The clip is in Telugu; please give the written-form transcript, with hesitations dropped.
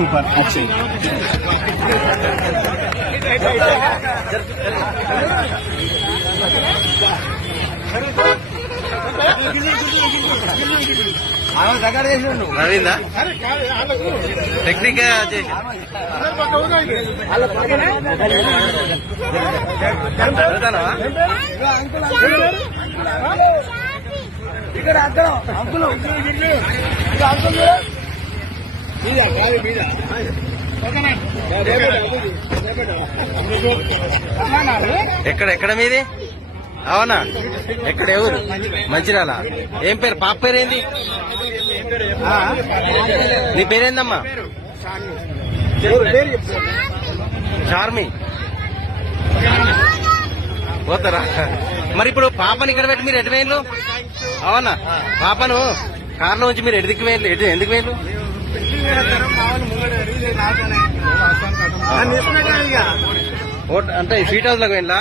సూపర్ అక్షయ్. నవీందా టెక్నిక్ చేసి ఇక్కడ అక్కడ అంకులు అంకుల్ ఎక్కడ మీది? అవునా? ఎక్కడ ఎవరు? మంచిర్యాల. ఏం పేరు? పాప పేరేంది? నీ పేరేందమ్మా? చార్మి. పోతారా? మరి ఇప్పుడు పాపని ఇక్కడ పెట్టి మీరు ఎటు వేయండు? అవునా? పాపను కార్లో ఉంచి మీరు ఎటు దిక్కు వేయండి? ఎందుకు వేయండు? అంటే స్వీట్ హౌస్ లోకి వెళ్ళా?